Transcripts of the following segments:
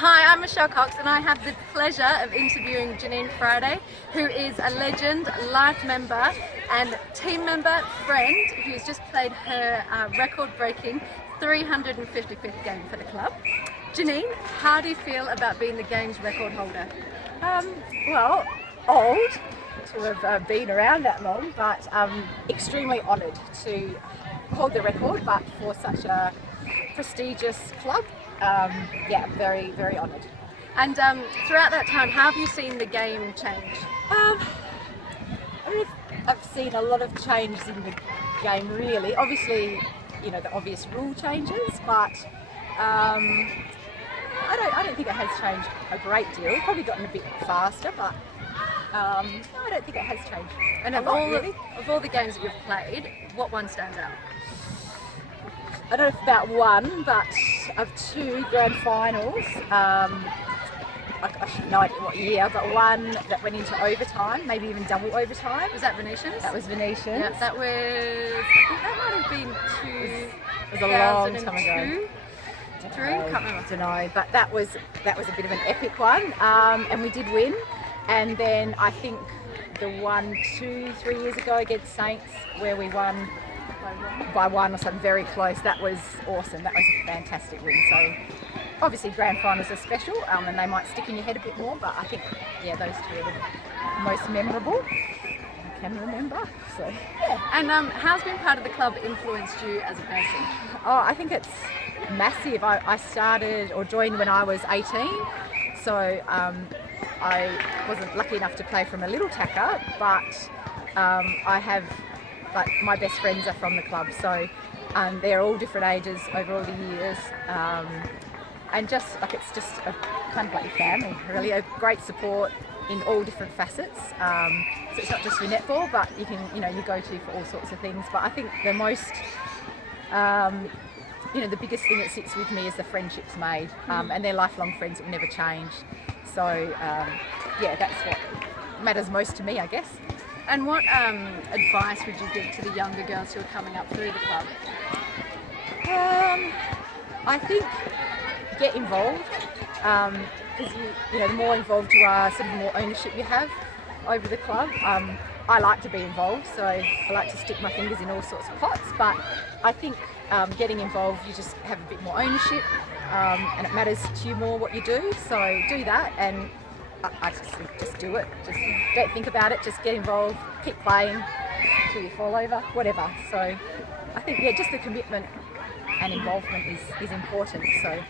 Hi, I'm Michelle Cox and I have the pleasure of interviewing Janine Friday, who is a legend, life member and team member friend who's just played her record-breaking 355th game for the club. Janine, how do you feel about being the game's record holder? Well, old to have been around that long, but extremely honoured to hold the record, but for such a prestigious club. Yeah, very, very honoured. And throughout that time, how have you seen the game change? I mean, I've seen a lot of changes in the game, really. Obviously, you know, the obvious rule changes, but I don't think it has changed a great deal. It's probably gotten a bit faster, but no, I don't think it has changed. And of all the games that you've played, what one stands out? I don't know about one, but of two grand finals, I should know what year, but one that went into overtime, maybe even double overtime. Was that Venetians? That was Venetians. Yeah, that was, I think that might have been It was a long time ago. Can't remember. I don't know, but that was a bit of an epic one, and we did win. And then I think the one 2-3 years ago against Saints, where we won by one or something, very close. That was awesome. That was a fantastic win. So obviously grand finals are special, and they might stick in your head a bit more, but I think, yeah, those two are the most memorable I can remember. So yeah. And how's being part of the club influenced you as a person? Oh, I think it's massive. I started or joined when I was 18, so I wasn't lucky enough to play from a little tacker, but I have, like, my best friends are from the club, so they're all different ages over all the years, and just like, it's just a kind of like your family, really. A great support in all different facets. So it's not just your netball, but you can, you know, you go to for all sorts of things. But I think the most, you know, the biggest thing that sits with me is the friendships made, and they're lifelong friends that will never change. So yeah, that's what matters most to me, I guess. And what advice would you give to the younger girls who are coming up through the club? I think get involved, because you know, the more involved you are, sort of more ownership you have over the club. I like to be involved, so I like to stick my fingers in all sorts of pots, but I think getting involved, you just have a bit more ownership, and it matters to you more what you do, so do that. And I just do it. Just don't think about it. Just get involved. Keep playing till you fall over. Whatever. So I think, yeah, just the commitment and involvement is important. So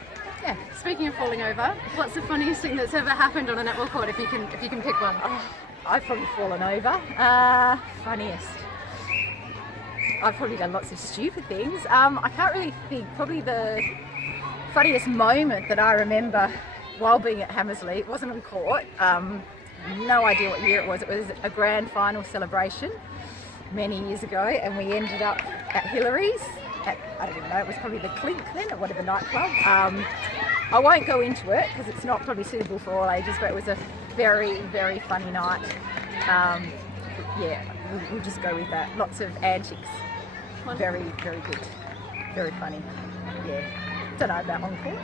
yeah. Speaking of falling over, what's the funniest thing that's ever happened on a netball court? If you can pick one. Oh, I've probably fallen over. Funniest. I've probably done lots of stupid things. I can't really think. Probably the funniest moment that I remember while being at Hammersley, it wasn't on court, no idea what year it was. It was a grand final celebration many years ago, and we ended up at Hillary's at, I don't even know, it was probably the Clink then, or whatever nightclub. I won't go into it because it's not probably suitable for all ages, but it was a very, very funny night. Yeah, we'll just go with that. Lots of antics. Very, very good. Very funny. Yeah. Don't know about on court.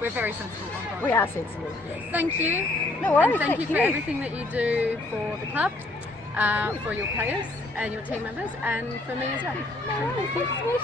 We're very sensible on court. We are sensible, yes. Thank you. No worries. And thank you for everything that you do for the club, for your players and your team members, and for me as well. No worries. Thanks, Mish.